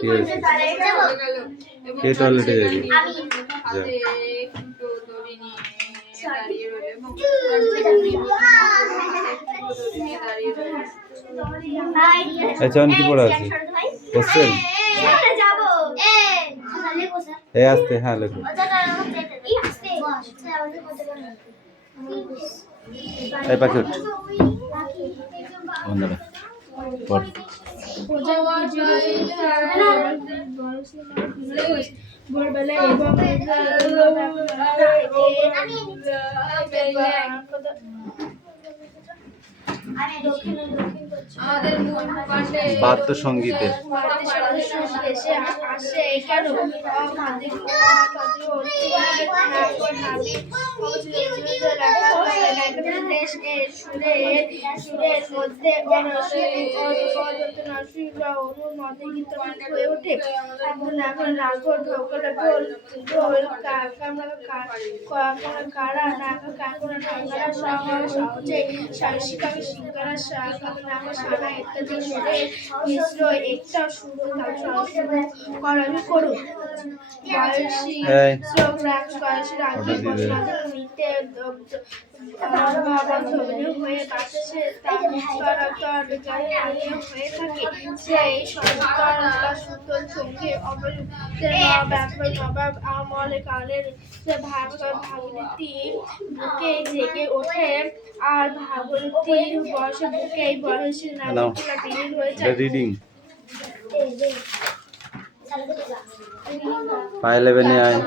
ঠিক আছে, কে টয়লেটে যাবি? চয়ন কি পড়া আছে? কোশ্চেন এই আসতে, হ্যাঁ লেখো। এই পাখি উঠ, বন্ধুরা পড়। ভোরবেলায় বাদ্য সঙ্গীতের বুকে জেগে ওঠে আর ভাগবতীর বয়সে বুকে এই বয়সে রিডিং পায়ে লেবেনে আয়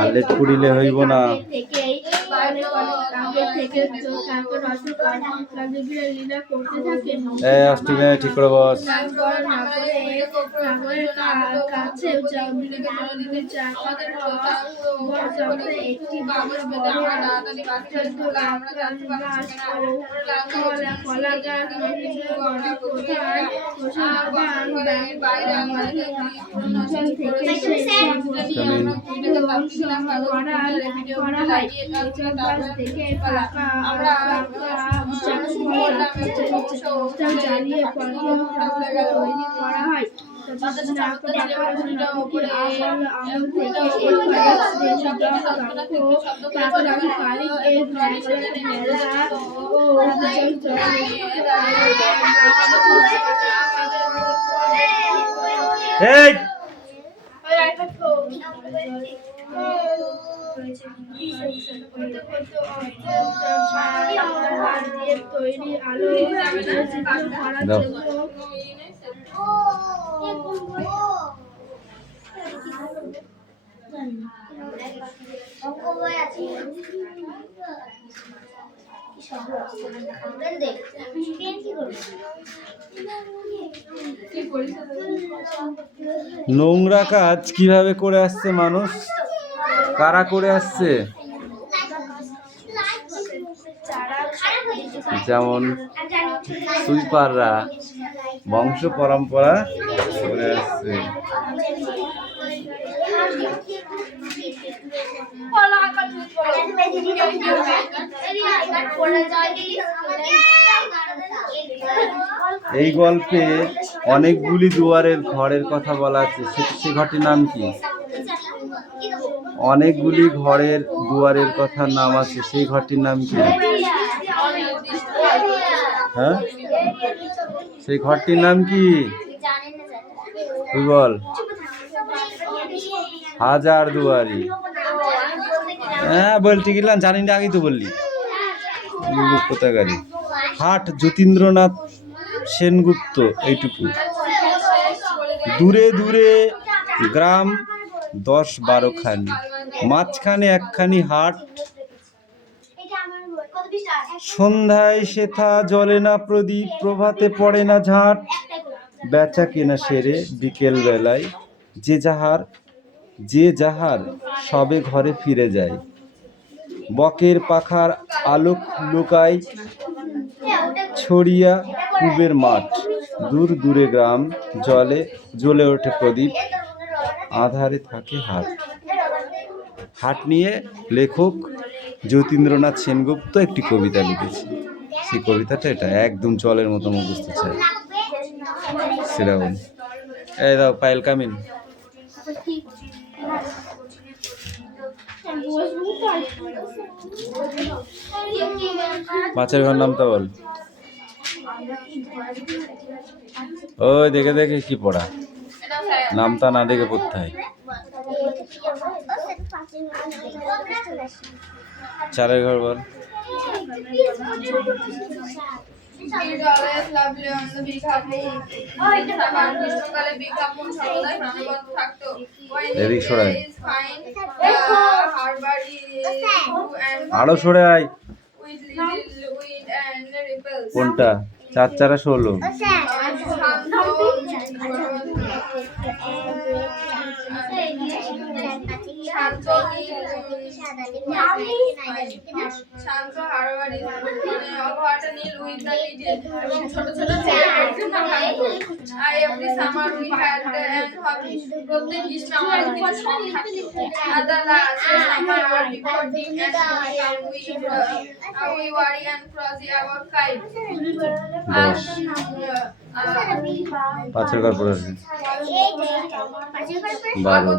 আর লেট করিলে হইব না। ঠিক করে বস। তৈরি আলো নোংরা কাজ কিভাবে করে আসছে মানুষ, কারা করে আসছে? যেমন সুইপাররা বংশ পরম্পরা করে আসছে। এই গল্পে অনেকগুলি দুয়ারের ঘরের কথা বলা আছে, সে ঘরটির নাম কি? অনেকগুলি ঘরের দুয়ারের কথার নাম আছে, সেই ঘরটির নাম কি? হ্যাঁ, সেই ঘরটির নাম কি তুই বল? হাজার দুয়ারি। হ্যাঁ বলতে গেলাম, জানি না, আগেই তো বললি। কোথাকারী হাট যতীন্দ্রনাথ সেনগুপ্ত, এইটুকু। দূরে দূরে গ্রাম 10-12 খানি, মাঝখানে একখানি হাট। সন্ধ্যায় সেথা জ্বলে না প্রদীপ, প্রভাতে পড়ে না ঝাঁট। বেচা কেনা সেরে বিকেল বেলায় যে যাহার সবে ঘরে ফিরে যায়। বকের পাখার আলোক লুকায় ছড়িয়া কুবের মাঠ। দূর দূরে গ্রাম জ্বলে ওঠে প্রদীপ, আধারে থাকে হাট। হাট নিয়ে লেখক যতীন্দ্রনাথ সেনগুপ্ত একটি কবিতা লিখেছে। সেই কবিতাটা এটা একদম জলের মতো মুখস্থ চাই। সেরকম এই দাও পায়েল কামিন। মাছের ঘর নামটা বল। ওই দেখে দেখে কি পড়া, নামটা না দেখে পড়তে হয়। চারের ঘর বল। এদিক সরাই, আরো সরে আয়। কোনটা? 4 4 16। শান্ত হারবারি মানে অঘটা নীল উইথ দ্য লিটল এবং ছোট ছোট every summer we had and hobby প্রত্যেক গ্রীষ্মে আমাদের কিছু শখ থাকতো। আদা লাস্ট সামার বিফোর দিন এন্ড উই ওয়ারি এন্ড ফ্রজি অ্যাবাউট কাইট। পাঁচের ঘর পড়েছে 12।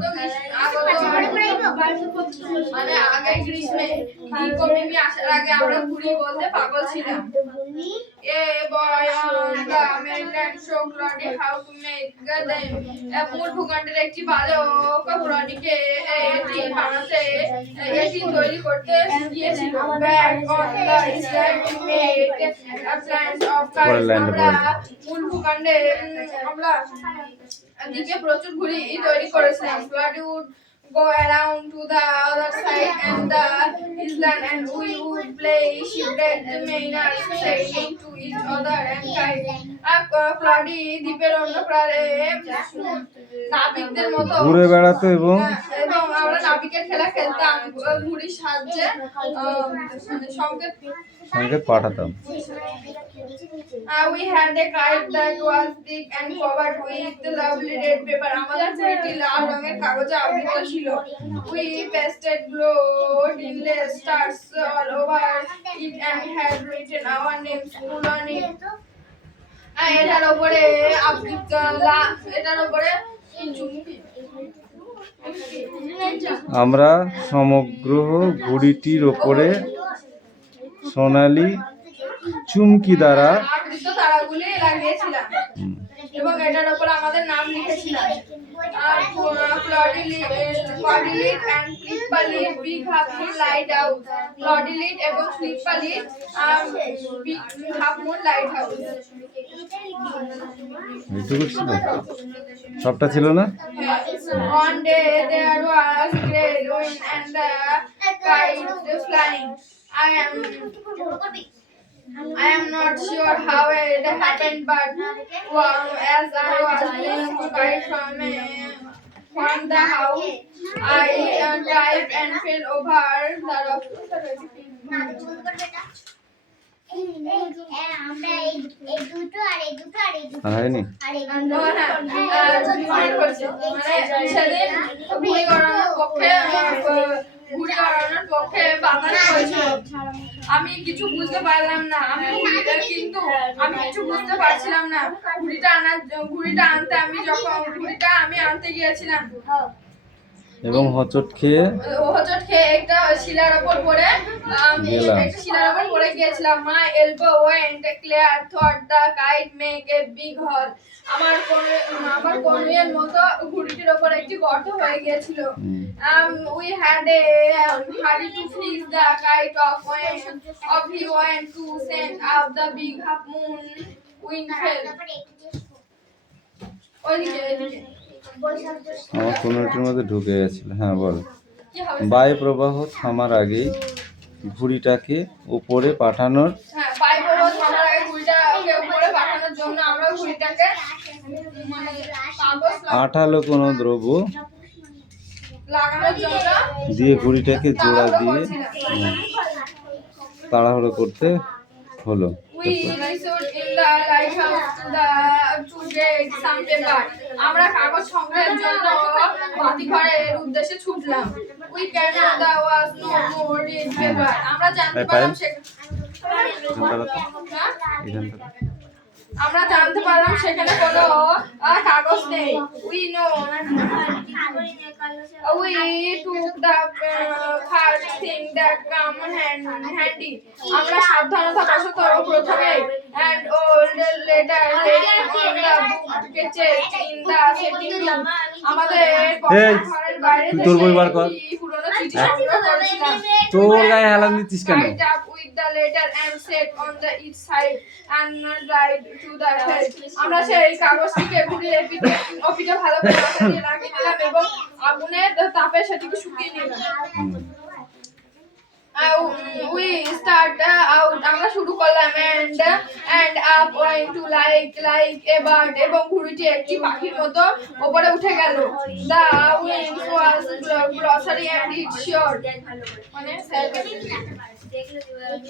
মানে আগে গ্রীষ্মে কমিমি আসার আগে আমরা ঘুড়ি বলতে পাগল ছিলাম। A boy on the mainland show Claudie how to make them. মূল ভূখণ্ডের একটি বালক ক্লডিকে এটি বানাতে এটি তৈরি করতে শিখিয়েছিল। Back on the island made plans of kites. আমরা মূল ভূখণ্ডে আমরা দিকে প্রচুর ঘুড়ি তৈরি করেছিলাম। Claudie would go around to the other side and the island and we would play shipwreck the mariners saying to each other and kite. ফ্লাডি দ্বীপের অন্য প্রারে নাবিকদের মতো ঘুরে বেড়াতো এবং আমরা নাবিকের খেলা খেলতাম ঘুড়ির সাহায্যে সংকেত পাঠাতাম। We had a kite that was thick and covered with lovely red paper. আমাদের ঘুড়িটি লাল রঙের কাগজে আবৃত ছিল। We pasted glowing stars all over it and had written our names full on it. এটার উপরে আমরা সমগ্র ঘুড়িটির ওপরে সোনালী চুমকি দ্বারা তারাগুলি লাগিয়েছিলাম এবং এটার উপর আমাদের নাম লিখেছিলাম। ক্লডিলিট and ফ্লিপালিট big half moon light house. ক্লডিলিট এবং ফ্লিপালিট big half moon light house. এটুকু ছিল, সবটা ছিল না। One day there was great wind and the kite flying. I am not sure how it happened, but as I was playing to kite from the house, I dived and fell over the rock. হয়নি সেদিন ঘুড়ি ওড়ানোর পক্ষে বাতাস হয়েছিল। আমি কিছু বুঝতে পারলাম না, আমি কিছু বুঝতে পারছিলাম না। ঘুড়িটা আনতে আনতে গিয়েছিলাম এবং হোঁচট খেয়ে একটা শিলার উপর পড়ে গিয়েছিলাম। My elbow went clear thought the kite make a big hole. আমার কনুইয়ের মতো ঘুড়িটির উপর একটি গর্ত হয়ে গিয়েছিল। We had a hurry to fix the kite off he went to send out the big half moon wind fell. আমার কোনোটির মধ্যে ঢুকে গেছিল। হ্যাঁ বল। বায়ু প্রবাহ থামার আগেই ঘুড়িটাকে উপরে পাঠানোর জন্য আমরা ঘুড়িটাকে আঠালো কোনো দ্রব্য লাগানোর জন্য দিয়ে ঘুড়িটাকে জোড়া দিয়ে তাড়াহুড়ো করতে হলো। আমরা কাগজ সংগ্রহের জন্য বাতিঘরের উদ্দেশ্যে ছুটলাম। আমরা জানতে পারলাম সেখানে কোনো কাগজ Disney. We know. We took the first thing that come handy. আমরা সাবধানতা বশত প্রথমে and old letter laying on the book chest in the sitting room. আমাদের ঘরের বাইরে তুই তোর বই বার কর। পুরনো চিঠি সংগ্রহ করেছিলাম। তোর গায়ে হেলান দিচ্ছিস কেন? Tied up with the letter and set on the each side and right to the head. আমরা সেই কাগজটিকে ঘুরিয়ে পিঠে ভালো করে মাথা দিয়ে লাগিয়ে দিলাম এবং আগুনের তাপে সেটিকে শুকিয়ে নিলাম। We start out আমরা শুরু করলাম and up went to like a bird এবং ঘুড়িটি একটি পাখির মতো উপরে উঠে গেল। The wind was glossary and it short মানে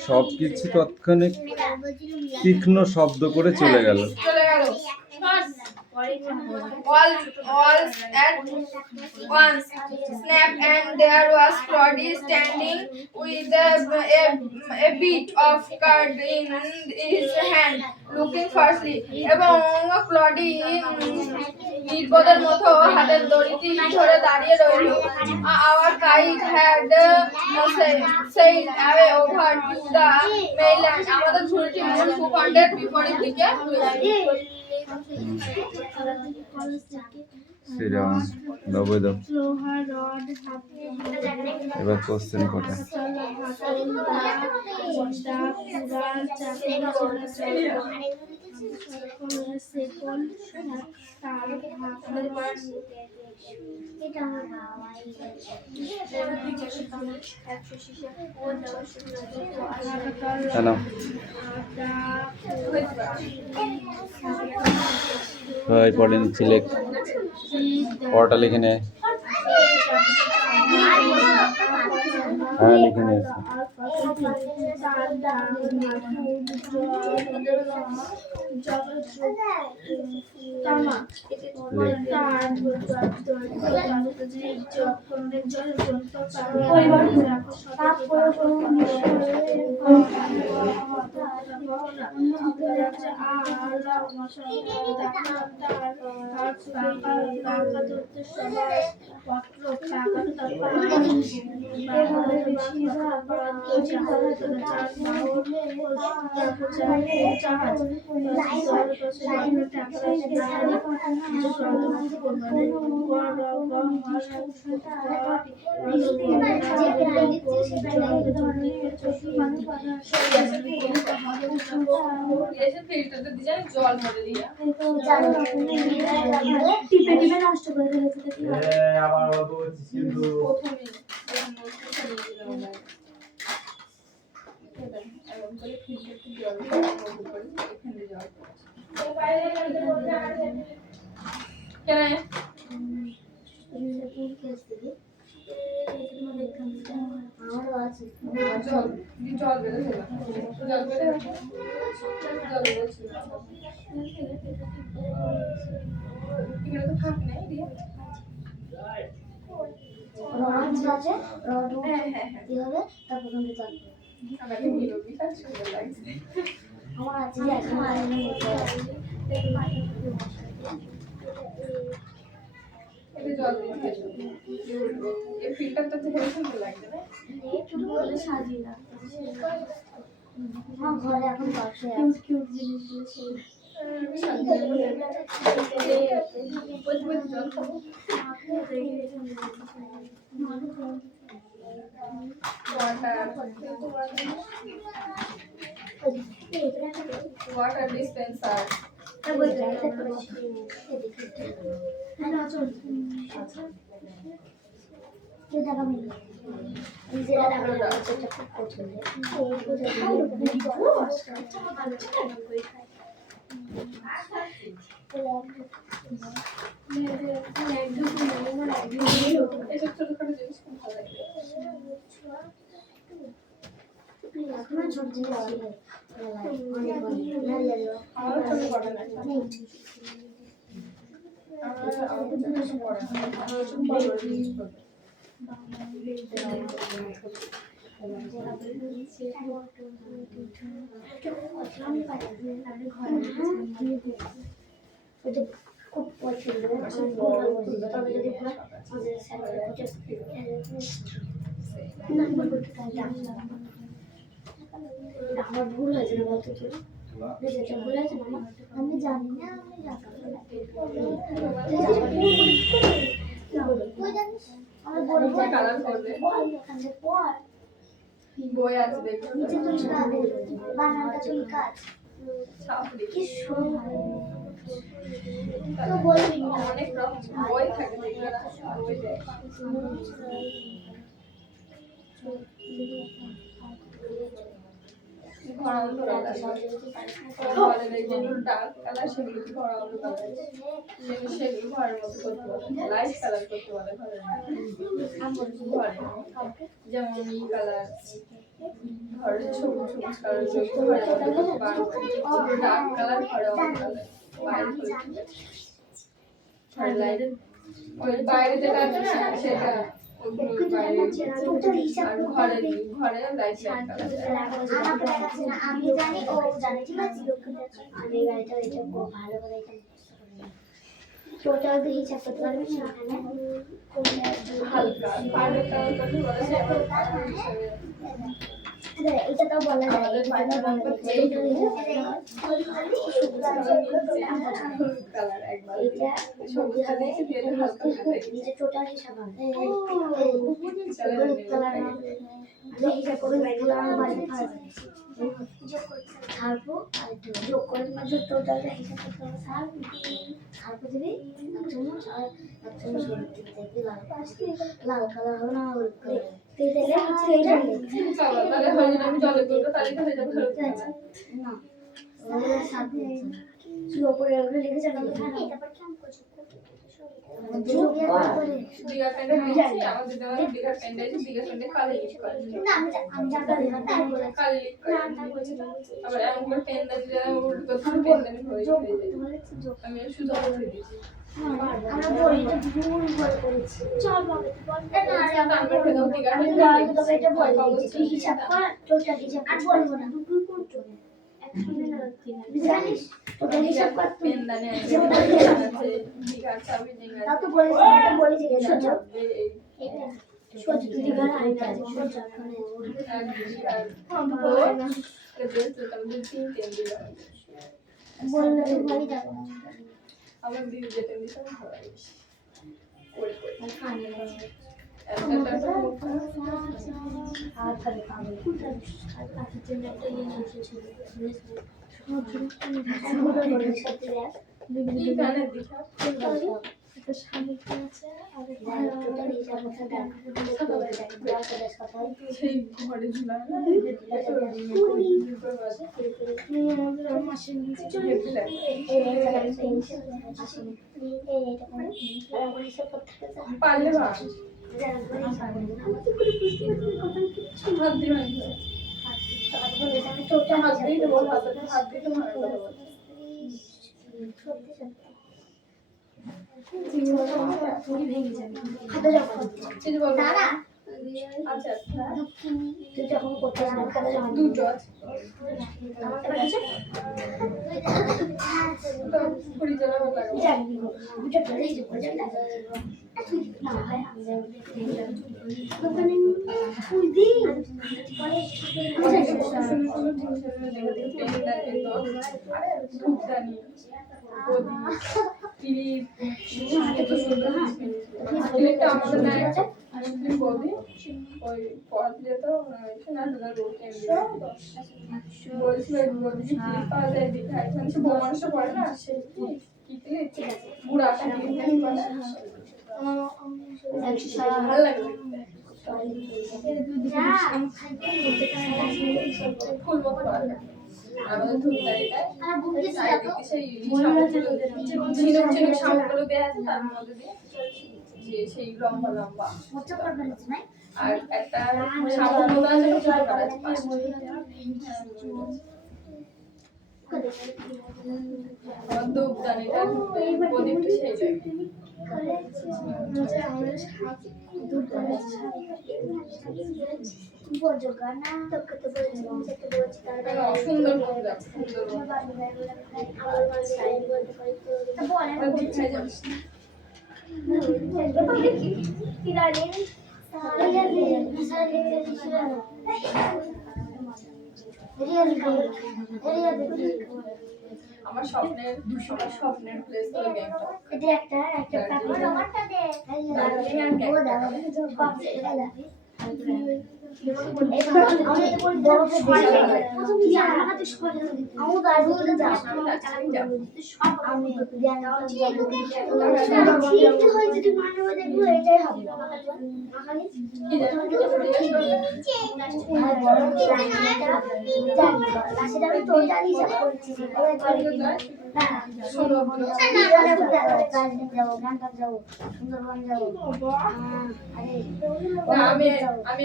সবকিছু তৎক্ষণিক তীক্ষ্ণ শব্দ করে চলে গেল। All at once snap and there was Claudy standing with a bit of card in his hand looking firstly এবং ক্লডি নির্বোধের মতো হাতের দড়িটি ধরে দাঁড়িয়ে রইল। Our kite had sailed away over to the mainland. আমাদের ঝুড়িটি মূল ভূখণ্ডের বিপরীত দিকে শ্রীরাম দাও দাও। এবার কোশ্চেন কটা? ভাই পড়ে নিচ্ছি, লেখ পড়াটা লিখে নে। হ্যাঁ লিখে নিয়েছি। জল ভরে দিয়া টিপে টিপে নষ্ট করে ফেলেছে। আবার অল্প করছিস কিন্তু জল বেড়ে এখানে তো ফাঁক নেই দিয়ে রড আছে, রড কি হবে তারপর তুমি যাবে। আমাকে ভিডিও বিশাল সুন্দর লাগছে। আমার আছে যে এখন আইনে মতো এটা জল দিয়ে এই ফিল্টারটা তো খুব সুন্দর লাগছে না? একটু বলে সাজিয়ে রাখতে। আমার ঘরে এখন বাক্সে আছে কিউট জিনিসগুলো সেই জল খাবো water dispenser খুব পছন্দ তবে যদি আমাদের নাম্বার করতে আমার ভুল হয়েছে না বলতে ভুল হয়েছে না আমি জানি না আমি নিচে কালার করবে বই আছে দেখো বানানটা তুই কাজ ছাপড়ি কি সুন্দর তো বলবি না অনেক রকম বই থাকে দেখবে না বই দেয় ঘর অন্ধ কালার ঘরে যেগুলো ডার্ক কালার সেগুলো ঘর অন্ধ কালার সেগুলো ঘরের মধ্যে করতে বলে লাইট কালার করতে বলে ঘরের ঘরে যেমন ই কালার ঘরের সবুজ সবুজ কালার যেগুলো ঘরের মধ্যে ডার্ক কালার ঘরে অন্ধ কালার বাইরে ঘরে লাইট ওই বাইরে যেটা আছে না সেটা ঘরে লাইট আমি জানি ও জানে ঠিক আছে আমি গাড়িটা এটা খুব ভালো করে টোটাল তো হিসাব করতে পারবি না হালকা হালকা কথা বলা যায় এটা তো বলা যায় কালার একবার এটা সবজি হবে নিজে টোটাল হিসাব হবে কালার হিসাব করে এগুলো আমার বাড়িতে ছাড়বো আর যোগ করে তোমার যে টোটালটা হিসাব করতে হবে ছাড়বো দিবি এক চামচ আর এক চামচ হলুদ দিবি দেখবি লাল কালার হবে না হলুদ কালার তাহলে হয়ে আমি জলে করবো তাহলে তো হয়ে যাবে না ওপরে ওগুলো লিখে যাবে দিঘা পেন্ডে দিয়েছি আমাদের দেওয়া দিঘা পেন্ডে আছে দিঘা পেন্ডে কালি ইউজ করে আমি জানতে কালি আবার এমন করে পেন দিলে উল্টো করে পেন আমি হয়ে যায় আমি শুধু করে দিয়েছি আমরা বইটা ভুল করে করেছি চল বাবা আমি তো এটা বলে দিয়েছি হিসাব কর টোটাল হিসাব আর বলবো না তুই করছো জানিস টোটাল হিসাব কর তুই পেন দানে আছে দিঘা চাবি দিঘা তা তো বলেছি এটা বলেছি যে সোজা সোজা তুই দিঘা আইনা আছে সোজা বললে তো ভালোই যাবে আমার দিদি যেটা দিছে ভালো লাগে করে করে আর খালি খাবে আর কাছে জন্য একটা ইয়ে এসেছিল কি গানে দিছা একটা স্বামী আছে আর টোটাল হিসাব কথা সেই ঘরে ঝুলা না পারলে বা হাত দিয়ে হাত দিয়ে দেবো হাত দিয়ে তোমার দাদা আচ্ছা তুই যখন করতে দুটো আছে তো কুড়ি জনের মতো ধূপদানি আমাদের নাই বৌদি ওই পড়াতে যেত না বলছিল বৌদি পাওয়া যায় দিঘা এখানে সে বউ মানুষটা পড়ে না সে কি বুড়াটা ভালো লাগে ফুল মতো আমাদের ধূপদানিটায় সেই ঝিনুক ঝিনুক শামুকগুলো দেওয়া আছে তার মধ্যে দিয়ে যে সেই লম্বা লম্বা আর একটা শামুক মতো আছে ছোট আছে ধূপদানিটা প্রদীপটা সেই জায়গায় সুন্দর করে আমার স্বপ্নের প্লেস হলো গ্যাংটক। এটা একটা আমারটা দে দার্জিলিং আর সুন্দরবন যাবো আমি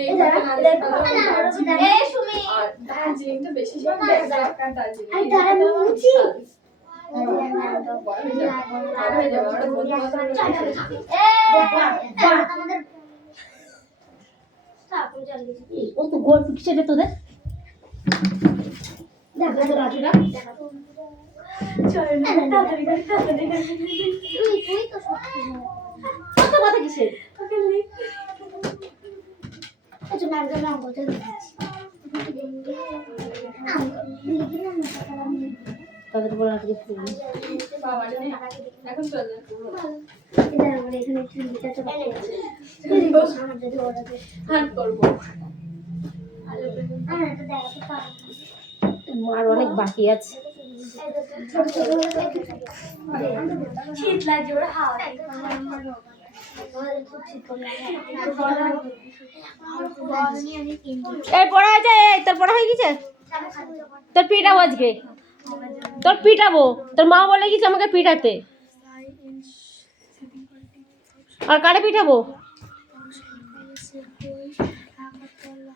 দার্জিলিংটা বেশি ও তো গোল কিসের তোদের দেখা তো রাজুরা কত কথা কিসের তাদের বড় আজকে এখন চলে হাট করবো। মার অনেক বাকি আছে শীত লাগছে ওরা হাওয়া এই পড়া হয়েছে এই তোর পড়া হয়ে গেছে তোর পিটাবো আজকে তোর পিটাবো তোর মা বলে গেছে আমাকে পিটাতে আর কারে পিটাবো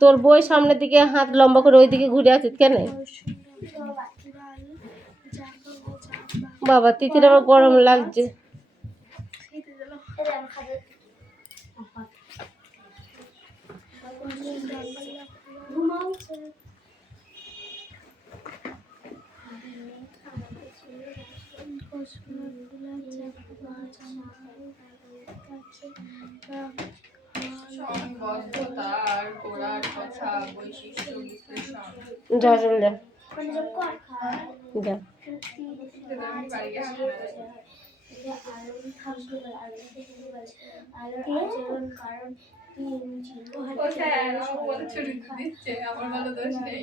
তোর বই সামনের দিকে হাত লম্বা করে ওই দিকে ঘুরে আছে কেন বাবা তিতির আমার গরম লাগছে সংবদ্ধতার গোড়ার কথা বৈশিষ্ট্য বিশ্লেষণ। যা চল যা যা আমি বাড়ি গেছি। ও স্যার আমাকে বলে ছুটি দিচ্ছে, আমার ভালো দোষ নেই।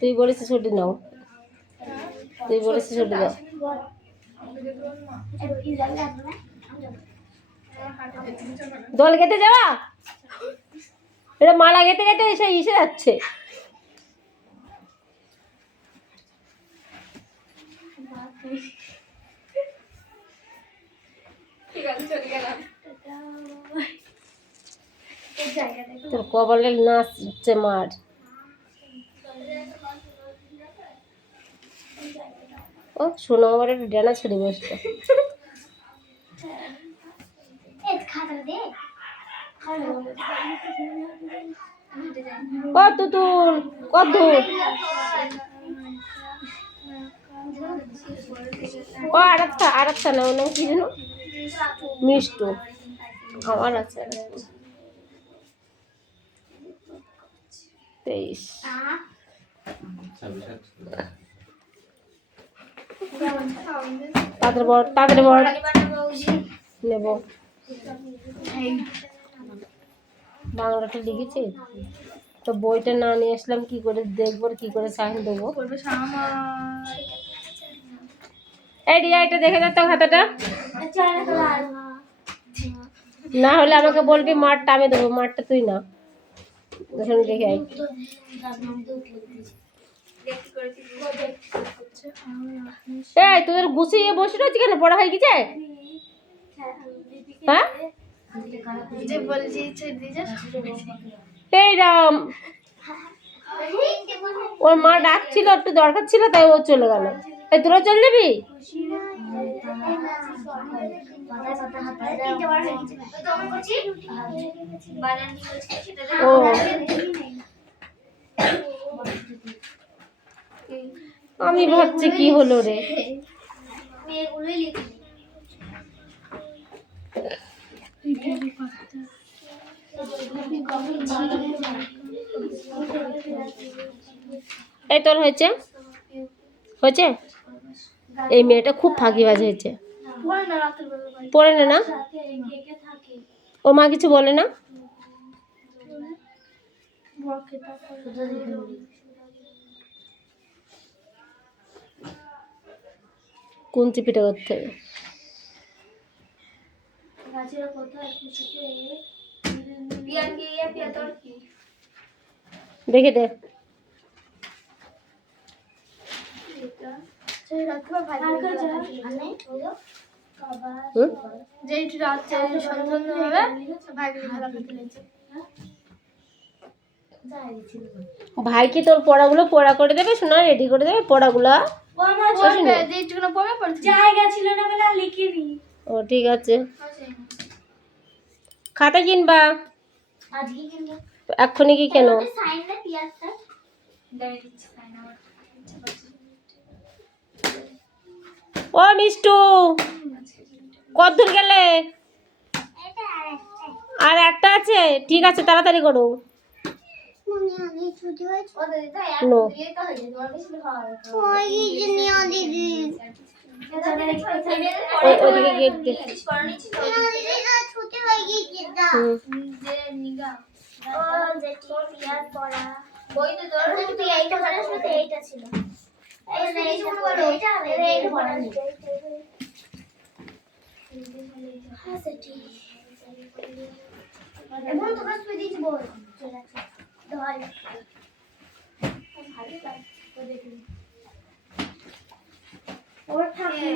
তুই বলেছিস ছুটি নাও তুই বলেছিস ছুটি দাও দোল গেতে যাওয়া এটা মালা গেতে গেতে এসে এসে যাচ্ছে ঠিক আছে চলে গেলাম। তোর কবলে নাচছে মার ও শোনো আমার একটু ডানা ছড়ি বসতো ও তুতুল কত দূর ও আরেকটা না ওর নাম কি যেন মিষ্টু আমার আছে 23 তাদের বড় নেব বাংলাটা লিখেছি তো বইটা না নিয়ে আসলাম কি করে দেখবো কি করে সাইন দেবো এই রিয়া এটা দেখে যাও তো খাতাটা না হলে আমাকে বলবি মাঠটা আমি দেবো মাঠটা তুই না ওখানে দেখে আই এই তোদের গুছিয়ে বসে রয়েছে কেন পড়া হয়ে গেছে হ্যাঁ এই রাম ওর মা ডাকছিল একটু দরকার ছিল তাই ও চলে গেল এই তোরা চল যাবি মাথায় পাতা হাতায় দাও তিনটে বার হয়ে গেছে ওই তো আমি করছি বানান কি করছি সেটা ও আমি ভাবছি কি হলো রে। আমি এগুলোই লিখি এই তোর হয়েছে হয়েছে? এই মেয়েটা খুব ফাঁকিবাজ হয়েছে। বল না রাতের বেলা পড়ে নে না, রাতে কে থাকে ও মা কিছু বলে না? বকে থাকে কোন চিপিটা করতে হবে? গাছের কোথায় খুশিতে পিয়ান কি পিয়া তোর কি দেখে দে। এটা সেই রাতটা ভাই মানে কাবা হুম? যেই রাতে সন্ধ্যা হবে ভাই খেলা করতে লেগেছে যাই ছিল ভাই কি তোর পড়াগুলো পড়া করে দেবে, শোনা রেডি করে দেবে পড়াগুলো? ও আমার পড়বে, যেটুকুনা পড়বে পড়ছে জায়গা ছিল না বলে আর লিখিনি ও ঠিক আছে, খাতা কিনবা আজকে কিন্তু এক্ষুনি কি কেন? সাইনটা পিয়াসটা দাই দিচ্ছি সাইন আমার ও মিষ্টু কতদূর গেলে? এটা আর একটা আছে, ঠিক আছে তাড়াতাড়ি করো। মনে আগে ছুটি হয়েছে ও দিদি তাই নো। দিলে তো হয়ে যাবে তোমার বেশি খাওয়া ওই যে নিয়ে দিদি ওদিকে গেট দে। ছুটি হয়ে গিয়েছে দা হুম। যে নিগা ও যে তোর পিয়ার পড়া বই তো তোর তুই এইটা পড়ার সাথে এইটা ছিল এই না এইটা বলো এইটা এইটা পড়া নেই হ্যাঁ সেটি এবং তোমরা শুয়ে দিয়েছি বল চলে আছে ধর ভালো লাগে ও দেখুন ওর থাকে